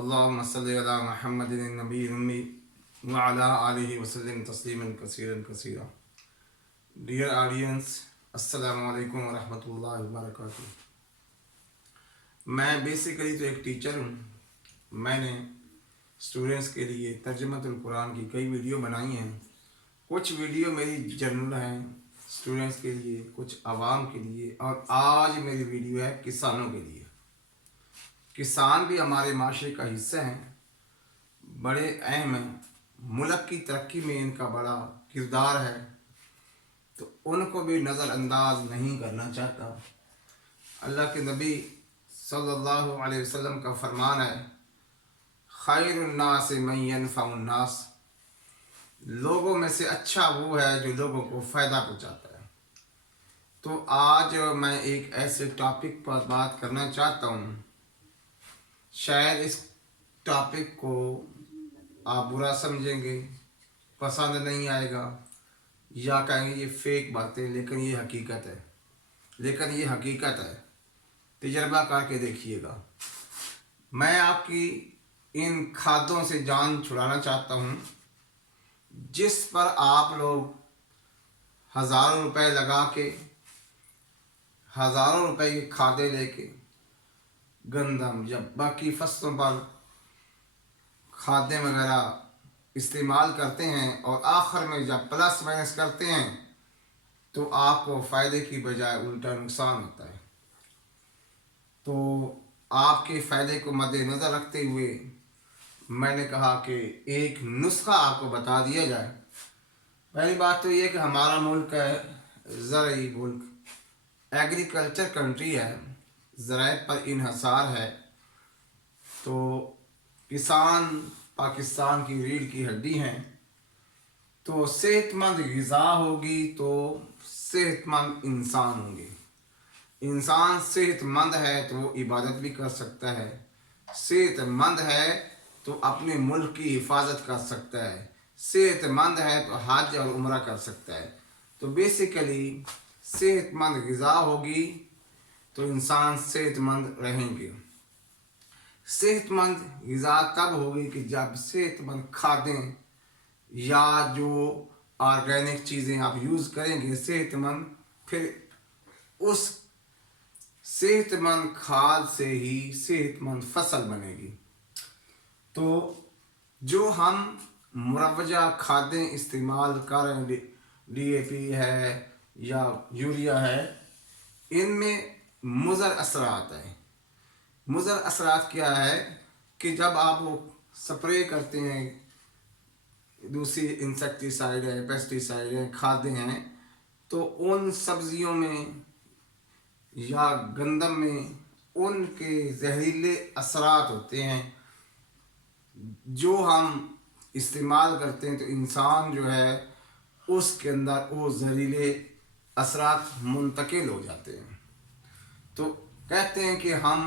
अल्लाहुम्मा सल्लि अला मुहम्मदिन नबील उम्मी व अला आलिहि वसल्लम तस्लीमन कसीरन कसीरा। डियर ऑडियंस, अस्सलामु अलैकुम व रहमतुल्लाहि व बरकातुहू। मैं बेसिकली तो एक टीचर हूँ। मैंने स्टूडेंट्स के लिए तर्जुमतुल कुरान की कई वीडियो बनाई हैं। कुछ वीडियो मेरी जनरल हैं स्टूडेंट्स के लिए, कुछ आवाम के लिए, और आज मेरी वीडियो है किसानों के लिए। किसान भी हमारे माशरे का हिस्सा हैं, बड़े अहम हैं, मुल्क की तरक्की में इनका बड़ा किरदार है, तो उनको भी नज़रअंदाज नहीं करना चाहता। अल्लाह के नबी सल्लल्लाहु अलैहि वसल्लम का फरमान है, खैरुन्नास मन यनफउन्नास, लोगों में से अच्छा वो है जो लोगों को फ़ायदा पहुँचाता है। तो आज मैं एक ऐसे टॉपिक पर बात करना चाहता हूँ। शायद इस टॉपिक को आप बुरा समझेंगे, पसंद नहीं आएगा, या कहेंगे ये फेक बातें, लेकिन ये हकीकत है। तजर्बा करके देखिएगा। मैं आपकी इन खादों से जान छुड़ाना चाहता हूँ जिस पर आप लोग हज़ारों रुपए लगा के, हज़ारों रुपए की खादें लेके गंदम या बाकी फसलों पर खादें वगैरह इस्तेमाल करते हैं, और आखिर में जब प्लस माइनस करते हैं तो आपको फ़ायदे की बजाय उल्टा नुकसान होता है। तो आपके फ़ायदे को मद्देनज़र रखते हुए मैंने कहा कि एक नुस्खा आपको बता दिया जाए। पहली बात तो ये कि हमारा मुल्क है ज़रई मुल्क, एग्रीकल्चर कंट्री है, ज़राअत पर इन्हसार है। तो किसान पाकिस्तान की रीढ़ की हड्डी हैं। तो सेहतमंद ग़िज़ा होगी तो सेहतमंद इंसान होंगे। इंसान सेहतमंद है तो वो इबादत भी कर सकता है, सेहतमंद है तो अपने मुल्क की हिफाजत कर सकता है, सेहतमंद है तो हज और उम्रा कर सकता है। तो बेसिकली सेहतमंद ग़िज़ा होगी तो इंसान सेहतमंद रहेंगे। सेहतमंद ग़िज़ा तब होगी कि जब सेहतमंद खादें या जो ऑर्गेनिक चीज़ें आप यूज़ करेंगे सेहतमंद, फिर उस सेहतमंद खाद से ही सेहतमंद फसल बनेगी। तो जो हम मुरवजा खादें इस्तेमाल कर रहे हैं, DAP है या यूरिया है, इनमें मुज़र असरात है। मुज़र असरात क्या है कि जब आप वो स्प्रे करते हैं, दूसरी इंसेक्टिसाइड है, पेस्टिसाइड है, खादें हैं, तो उन सब्जियों में या गंदम में उनके जहरीले असरात होते हैं जो हम इस्तेमाल करते हैं। तो इंसान जो है उसके अंदर वो जहरीले असरात मुंतकिल हो जाते हैं। तो कहते हैं कि हम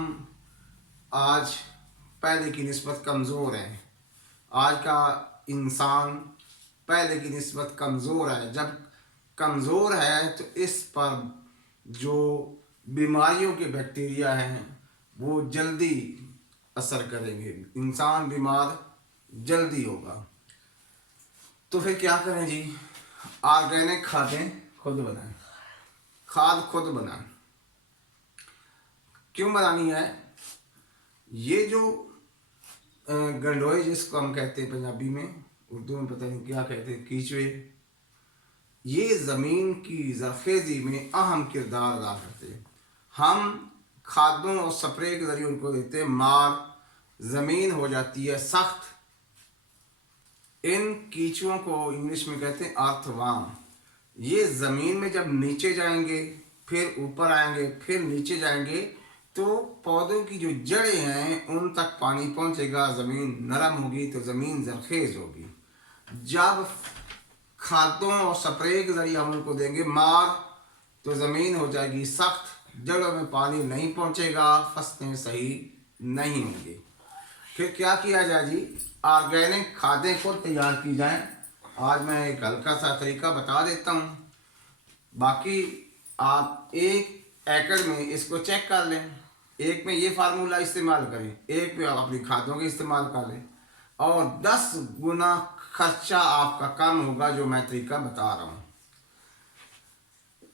आज पहले की निस्बत कमज़ोर हैं। आज का इंसान पहले की निस्बत कमज़ोर है। जब कमज़ोर है तो इस पर जो बीमारियों के बैक्टीरिया हैं वो जल्दी असर करेंगे, इंसान बीमार जल्दी होगा। तो फिर क्या करें जी? ऑर्गेनिक खादें खुद बनाएं, खाद खुद बनाएं। क्यों बनानी है? ये जो गंडोए जिसको हम कहते हैं पंजाबी में, उर्दू में पता नहीं क्या कहते हैं, कीचुए, ये ज़मीन की ज़रख़ेज़ी में अहम किरदार अदा करते हैं। हम खादों और स्प्रे के ज़रिए उनको देते हैं, मार ज़मीन हो जाती है सख्त। इन कीचुओं को इंग्लिश में कहते हैं अर्थवार्म। ये ज़मीन में जब नीचे जाएंगे, फिर ऊपर आएंगे, फिर नीचे जाएंगे, तो पौधों की जो जड़ें हैं उन तक पानी पहुंचेगा, ज़मीन नरम होगी तो ज़मीन ज़रख़ेज़ होगी। जब खादों और स्प्रे के ज़रिए हम उनको देंगे मार, तो ज़मीन हो जाएगी सख्त, जड़ों में पानी नहीं पहुंचेगा, फसलें सही नहीं होंगी। फिर क्या किया जाए जी? ऑर्गेनिक खादें खुद तैयार की जाएं। आज मैं एक हल्का सा तरीका बता देता हूँ, बाकी आप 1 एकड़ में इसको चेक कर लें। एक में ये फार्मूला इस्तेमाल करें, एक में आप अपनी खादों का इस्तेमाल कर लें, और 10 गुना खर्चा आपका कम होगा। जो मैं तरीका बता रहा हूँ,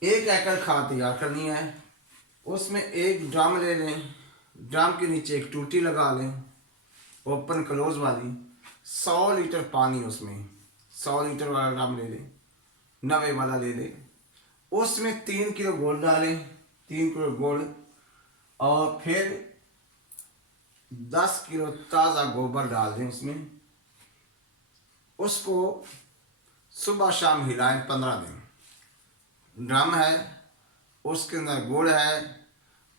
1 एकड़ खाद तैयार करनी है, उसमें एक ड्रम ले लें, ड्रम के नीचे एक टूटी लगा लें ओपन क्लोज वाली, 100 लीटर पानी उसमें, 100 लीटर वाला ड्रम ले लें, 90 वाला ले लें, उसमें 3 किलो गुड़ डालें, 3 किलो गुड़, और फिर 10 किलो ताज़ा गोबर डाल दें उसमें। उसको सुबह शाम हिलाएं 15 दिन। ड्रम है, उसके अंदर गुड़ है,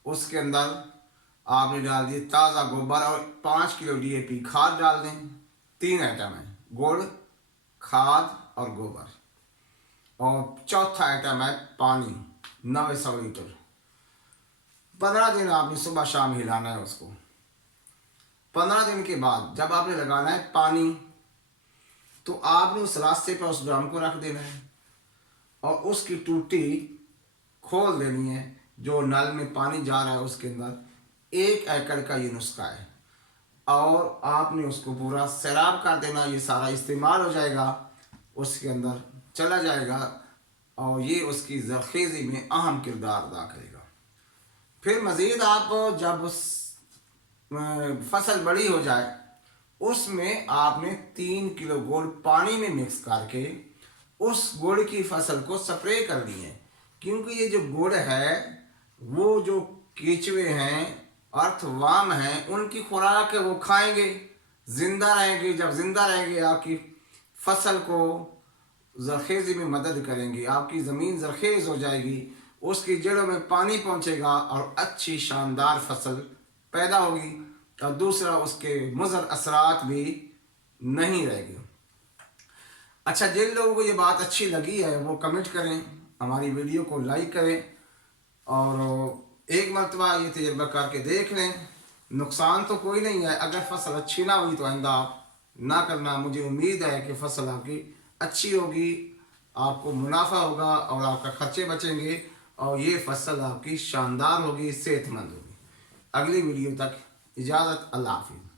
उसके अंदर आपने डाल दिए ताज़ा गोबर और 5 किलो DAP खाद डाल दें। 3 आइटम है, गुड़, खाद और गोबर। और चौथा आइटम है पानी, 900 लीटर। 15 दिन आपने सुबह शाम हिलाना है उसको। 15 दिन के बाद जब आपने लगाना है पानी, तो आपने उस रास्ते पर उस ड्रम को रख देना है और उसकी टूटी खोल देनी है। जो नल में पानी जा रहा है उसके अंदर 1 एकड़ का ये नुस्खा है, और आपने उसको पूरा सैराब कर देना। ये सारा इस्तेमाल हो जाएगा, उसके अंदर चला जाएगा, और ये उसकी ज़रख़ेज़ी में अहम किरदार अदा करेगा। फिर मज़ीद आप जब फसल बड़ी हो जाए, उसमें आपने 3 किलो गुड़ पानी में मिक्स करके उस गुड़ की फसल को स्प्रे करनी है। क्योंकि ये जो गुड़ है, वो जो केचुए हैं, अर्थवाम हैं, उनकी खुराक है, वो खाएंगे, ज़िंदा रहेंगे। जब ज़िंदा रहेंगे आपकी फसल को ज़रख़ेज़ी में मदद करेंगी, आपकी ज़मीन ज़रख़ेज़ हो जाएगी, उसकी जड़ों में पानी पहुंचेगा और अच्छी शानदार फसल पैदा होगी। और दूसरा, उसके मुज़र असरात भी नहीं रहेगी। अच्छा, जिन लोगों को ये बात अच्छी लगी है वो कमेंट करें, हमारी वीडियो को लाइक करें, और एक मरतबा ये तजर्बा करके देख लें। नुकसान तो कोई नहीं है। अगर फसल अच्छी ना हुई तो आइंदा आप ना करना। मुझे उम्मीद है कि फसल आपकी अच्छी होगी, आपको मुनाफा होगा और आपका खर्चे बचेंगे, और ये फसल आपकी शानदार होगी, सेहतमंद होगी। अगली वीडियो तक इजाज़त, अल्लाह हाफ़िज़।